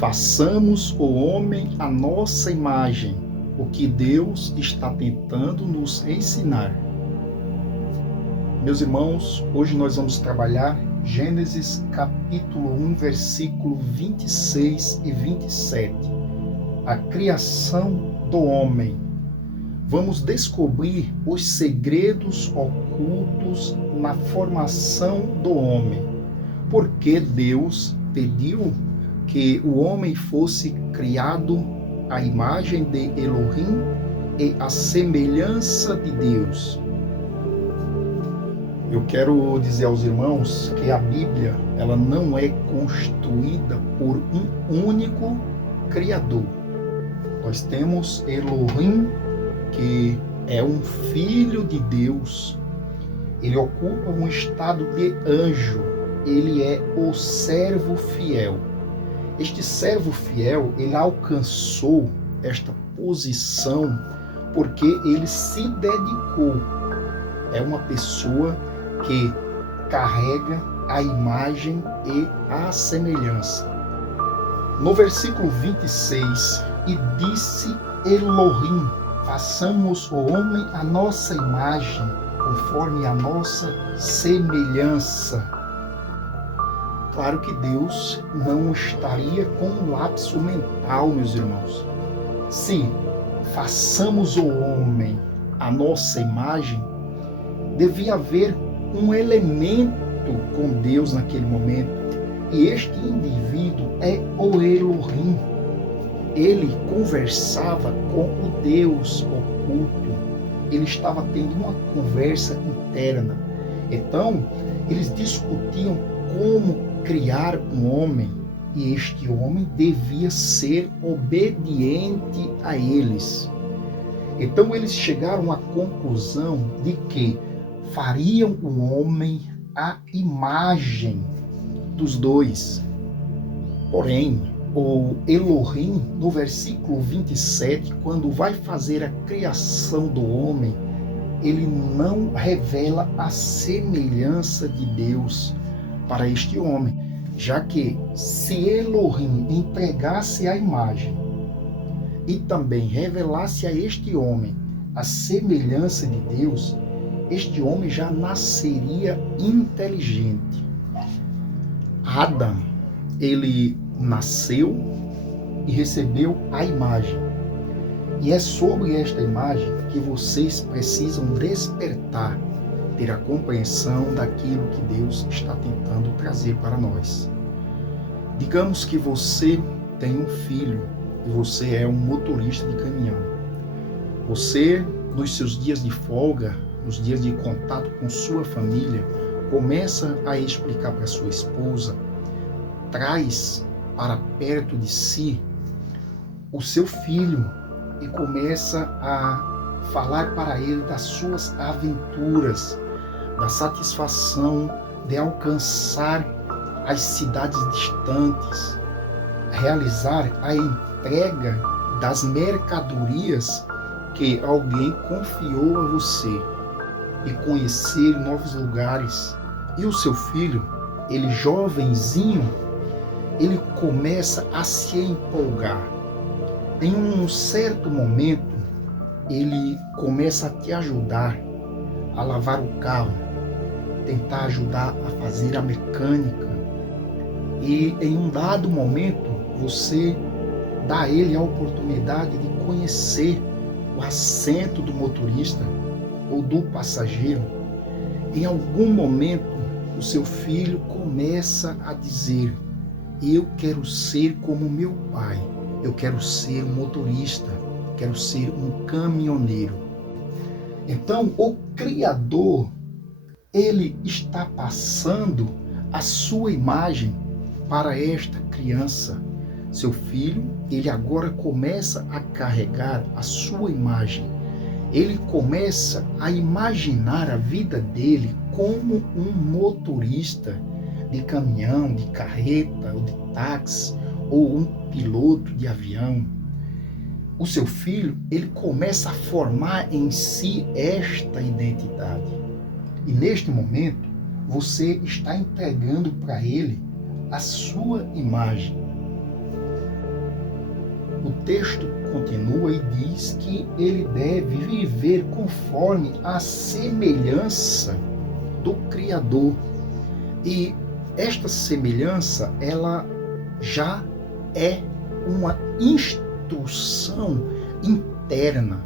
Façamos o homem à nossa imagem, o que Deus está tentando nos ensinar. Meus irmãos, hoje nós vamos trabalhar Gênesis capítulo 1, versículo 26 e 27. A criação do homem. Vamos descobrir os segredos ocultos na formação do homem. Por que Deus pediu que o homem fosse criado à imagem de Elohim e à semelhança de Deus? Eu quero dizer aos irmãos que a Bíblia, ela não é construída por um único Criador. Nós temos Elohim, que é um filho de Deus. Ele ocupa um estado de anjo. Ele é o servo fiel. Este servo fiel, ele alcançou esta posição porque ele se dedicou. É uma pessoa que carrega a imagem e a semelhança. No versículo 26, e disse Elohim, façamos o homem à nossa imagem, conforme a nossa semelhança. Claro que Deus não estaria com um lapso mental, meus irmãos. Se façamos o homem à nossa imagem, devia haver um elemento com Deus naquele momento. E este indivíduo é o Elohim. Ele conversava com o Deus oculto. Ele estava tendo uma conversa interna. Então, eles discutiam como criar um homem. E este homem devia ser obediente a eles. Então, eles chegaram à conclusão de que fariam o homem à imagem dos dois. Porém, o Elohim, no versículo 27, quando vai fazer a criação do homem, ele não revela a semelhança de Deus para este homem, já que se Elohim entregasse a imagem e também revelasse a este homem a semelhança de Deus, este homem já nasceria inteligente. Adão, ele nasceu e recebeu a imagem. E é sobre esta imagem que vocês precisam despertar, ter a compreensão daquilo que Deus está tentando trazer para nós. Digamos que você tem um filho e você é um motorista de caminhão. Você, nos seus dias de folga, nos dias de contato com sua família, começa a explicar para sua esposa, traz para perto de si o seu filho e começa a falar para ele das suas aventuras, da satisfação de alcançar as cidades distantes, realizar a entrega das mercadorias que alguém confiou a você e conhecer novos lugares. E o seu filho, ele jovenzinho, ele começa a se empolgar. Em um certo momento, ele começa a te ajudar a lavar o carro, tentar ajudar a fazer a mecânica. E em um dado momento, você dá a ele a oportunidade de conhecer o assento do motorista ou do passageiro. Em algum momento, o seu filho começa a dizer: eu quero ser como meu pai, eu quero ser um motorista, quero ser um caminhoneiro. Então, o Criador, ele está passando a sua imagem para esta criança. Seu filho, ele agora começa a carregar a sua imagem. Ele começa a imaginar a vida dele como um motorista de caminhão, de carreta, ou de táxi, ou um piloto de avião. O seu filho, ele começa a formar em si esta identidade. E neste momento, você está entregando para ele a sua imagem. o texto continua e diz que ele deve viver conforme a semelhança do Criador. E esta semelhança, ela já é uma instrução interna,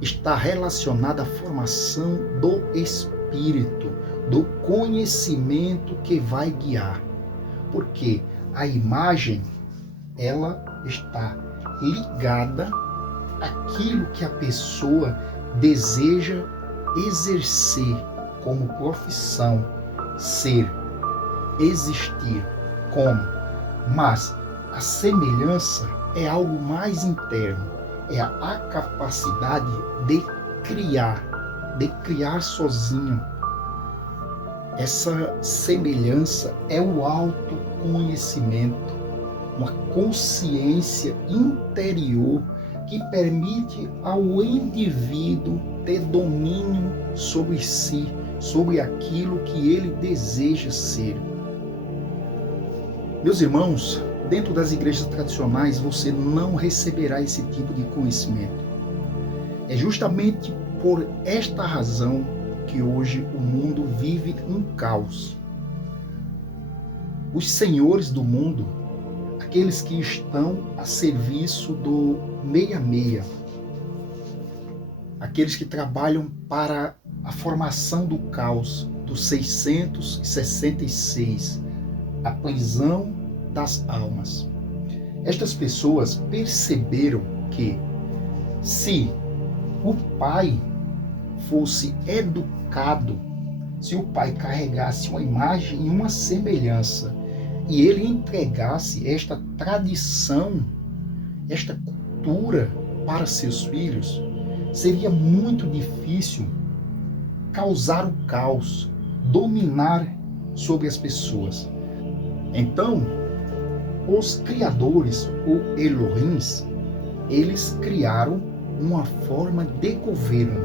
está relacionada à formação do espírito, do conhecimento que vai guiar. Porque a imagem, ela está ligada àquilo que a pessoa deseja exercer como profissão, ser, existir como. Mas a semelhança é algo mais interno, é a capacidade de criar sozinho. Essa semelhança é o autoconhecimento, uma consciência interior que permite ao indivíduo ter domínio sobre si, sobre aquilo que ele deseja ser. Meus irmãos, dentro das igrejas tradicionais você não receberá esse tipo de conhecimento. É justamente por esta razão que hoje o mundo vive um caos. Os senhores do mundo, aqueles que estão a serviço do meia-meia, aqueles que trabalham para a formação do caos, do 666, a prisão das almas. Estas pessoas perceberam que se o pai fosse educado, se o pai carregasse uma imagem e uma semelhança, e ele entregasse esta tradição, esta cultura para seus filhos, seria muito difícil causar o caos, dominar sobre as pessoas. Então, os criadores, ou Elohims, eles criaram uma forma de governo.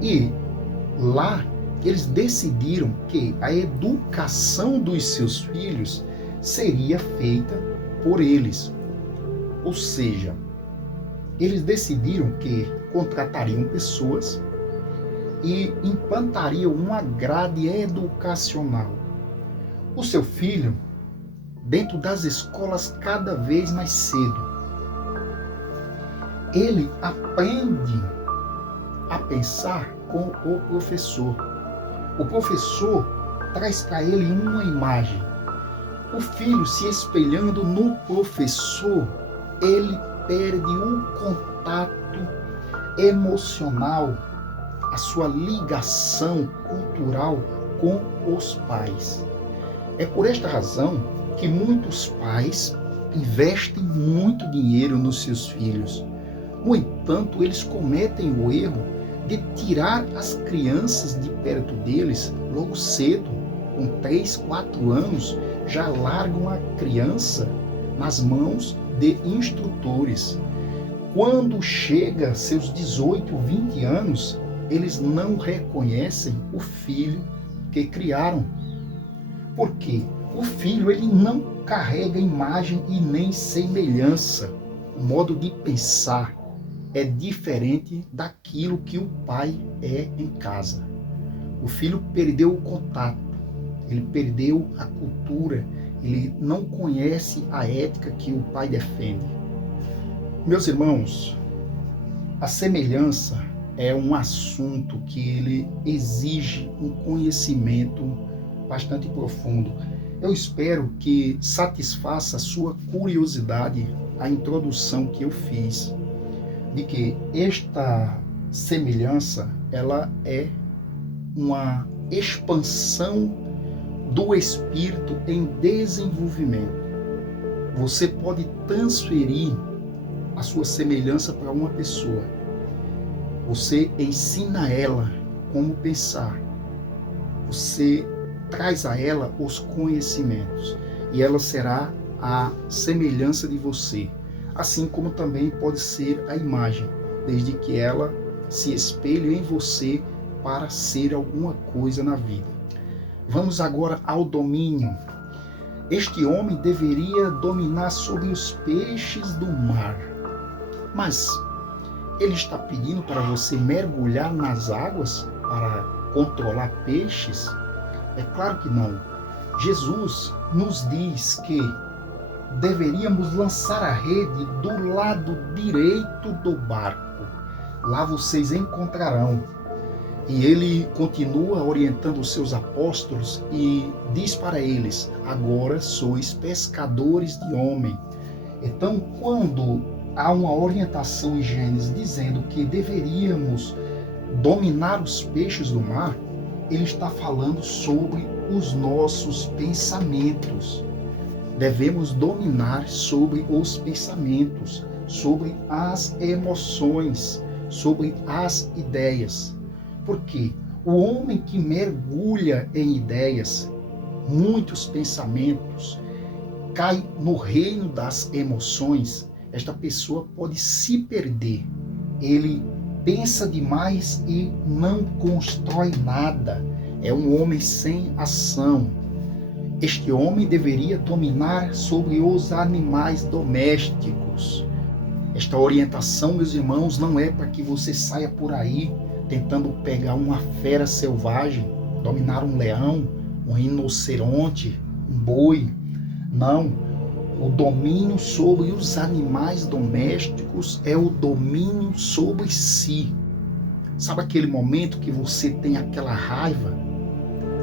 E lá eles decidiram que a educação dos seus filhos seria feita por eles. Ou seja, eles decidiram que contratariam pessoas e implantariam uma grade educacional. O seu filho, dentro das escolas cada vez mais cedo, ele aprende a pensar com o professor. O professor traz para ele uma imagem. O filho, se espelhando no professor, ele perde o contato emocional, a sua ligação cultural com os pais. É por esta razão que muitos pais investem muito dinheiro nos seus filhos. No entanto, eles cometem o erro de tirar as crianças de perto deles logo cedo. Com 3, 4 anos, já largam a criança nas mãos de instrutores. Quando chega seus 18, 20 anos, eles não reconhecem o filho que criaram. Por quê? O filho, ele não carrega imagem e nem semelhança. O modo de pensar é diferente daquilo que o pai é em casa. O filho perdeu o contato, ele perdeu a cultura, ele não conhece a ética que o pai defende. Meus irmãos, a semelhança é um assunto que ele exige um conhecimento bastante profundo. Eu espero que satisfaça a sua curiosidade a introdução que eu fiz, de que esta semelhança, ela é uma expansão do espírito em desenvolvimento. Você pode transferir a sua semelhança para uma pessoa. Você ensina ela como pensar. Você traz a ela os conhecimentos e ela será a semelhança de você, assim como também pode ser a imagem, desde que ela se espelhe em você para ser alguma coisa na vida. Vamos agora ao domínio. Este homem deveria dominar sobre os peixes do mar. Mas ele está pedindo para você mergulhar nas águas para controlar peixes? É claro que não. Jesus nos diz que deveríamos lançar a rede do lado direito do barco. Lá vocês encontrarão. E ele continua orientando os seus apóstolos e diz para eles: agora sois pescadores de homem. Então, quando há uma orientação em Gênesis dizendo que deveríamos dominar os peixes do mar, ele está falando sobre os nossos pensamentos. Devemos dominar sobre os pensamentos, sobre as emoções, sobre as ideias. Porque o homem que mergulha em ideias, muitos pensamentos, cai no reino das emoções, esta pessoa pode se perder. Ele pensa demais e não constrói nada. É um homem sem ação. Este homem deveria dominar sobre os animais domésticos. Esta orientação, meus irmãos, não é para que você saia por aí tentando pegar uma fera selvagem, dominar um leão, um rinoceronte, um boi. Não. O domínio sobre os animais domésticos é o domínio sobre si. Sabe aquele momento que você tem aquela raiva?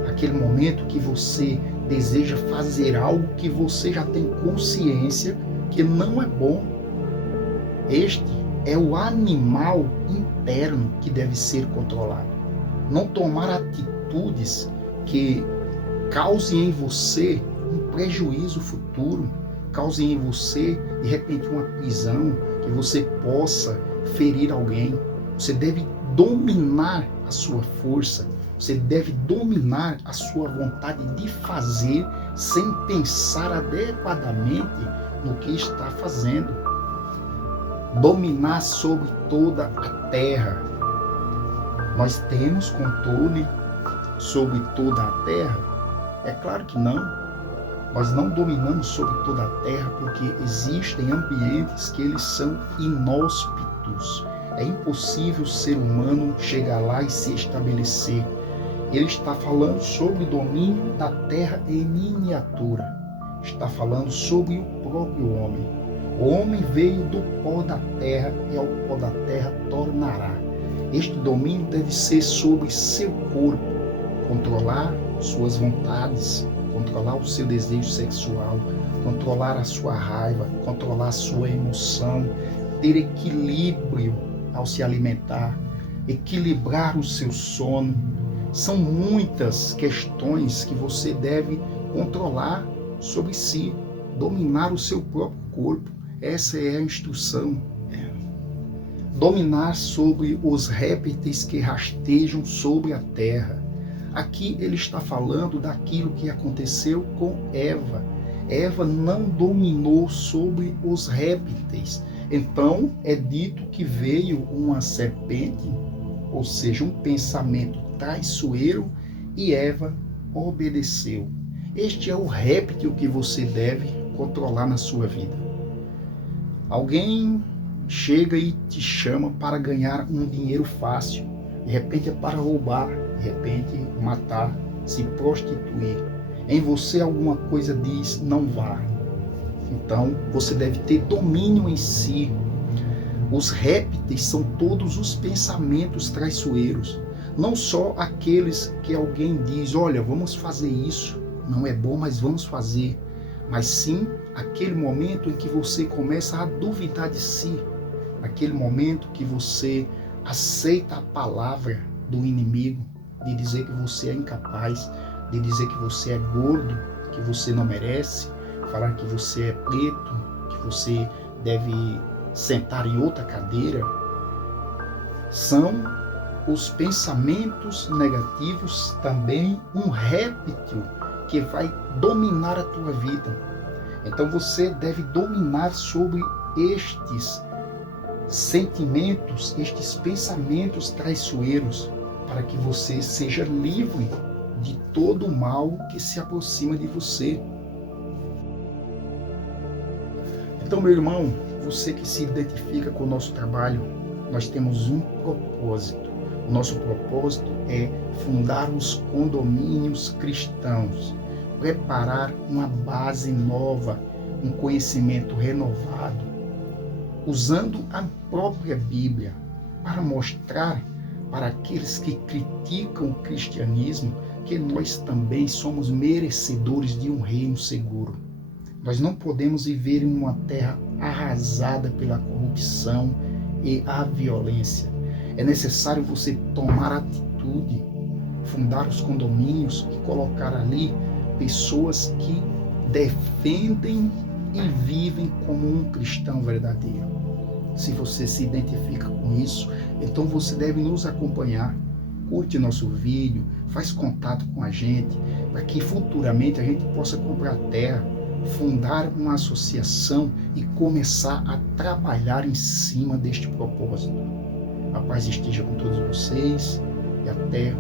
Aquele momento que você deseja fazer algo que você já tem consciência que não é bom. Este é o animal interno que deve ser controlado. Não tomar atitudes que causem em você um prejuízo futuro, causem em você, de repente, uma prisão, que você possa ferir alguém. Você deve dominar a sua força, você deve dominar a sua vontade de fazer sem pensar adequadamente no que está fazendo. Dominar sobre toda a terra. Nós temos controle sobre toda a terra? É claro que não. Nós não dominamos sobre toda a terra porque existem ambientes que eles são inóspitos. É impossível o ser humano chegar lá e se estabelecer. Ele está falando sobre o domínio da terra em miniatura. Está falando sobre o próprio homem. O homem veio do pó da terra e ao pó da terra tornará. Este domínio deve ser sobre seu corpo, controlar suas vontades, controlar o seu desejo sexual, controlar a sua raiva, controlar a sua emoção, ter equilíbrio ao se alimentar, equilibrar o seu sono. São muitas questões que você deve controlar sobre si, dominar o seu próprio corpo. Essa é a instrução. Dominar sobre os répteis que rastejam sobre a terra. Aqui ele está falando daquilo que aconteceu com Eva. Eva não dominou sobre os répteis. Então é dito que veio uma serpente, ou seja, um pensamento traiçoeiro, e Eva obedeceu. Este é o réptil que você deve controlar na sua vida. Alguém chega e te chama para ganhar um dinheiro fácil. De repente é para roubar, de repente matar, se prostituir. Em você alguma coisa diz, não vá. Então você deve ter domínio em si. Os répteis são todos os pensamentos traiçoeiros. Não só aqueles que alguém diz, olha, vamos fazer isso. Não é bom, mas vamos fazer. Mas sim aquele momento em que você começa a duvidar de si, aquele momento que você aceita a palavra do inimigo, de dizer que você é incapaz, de dizer que você é gordo, que você não merece, falar que você é preto, que você deve sentar em outra cadeira. São os pensamentos negativos também um réptil que vai dominar a tua vida. Então você deve dominar sobre estes sentimentos, estes pensamentos traiçoeiros, para que você seja livre de todo o mal que se aproxima de você. Então, meu irmão, você que se identifica com o nosso trabalho, nós temos um propósito. O nosso propósito é fundar os condomínios cristãos, preparar uma base nova, um conhecimento renovado, usando a própria Bíblia para mostrar para aqueles que criticam o cristianismo que nós também somos merecedores de um reino seguro. Nós não podemos viver em uma terra arrasada pela corrupção e a violência. É necessário você tomar atitude, fundar os condomínios e colocar ali pessoas que defendem e vivem como um cristão verdadeiro. Se você se identifica com isso, então você deve nos acompanhar. Curte nosso vídeo, faz contato com a gente, para que futuramente a gente possa comprar terra, fundar uma associação e começar a trabalhar em cima deste propósito. A paz esteja com todos vocês e até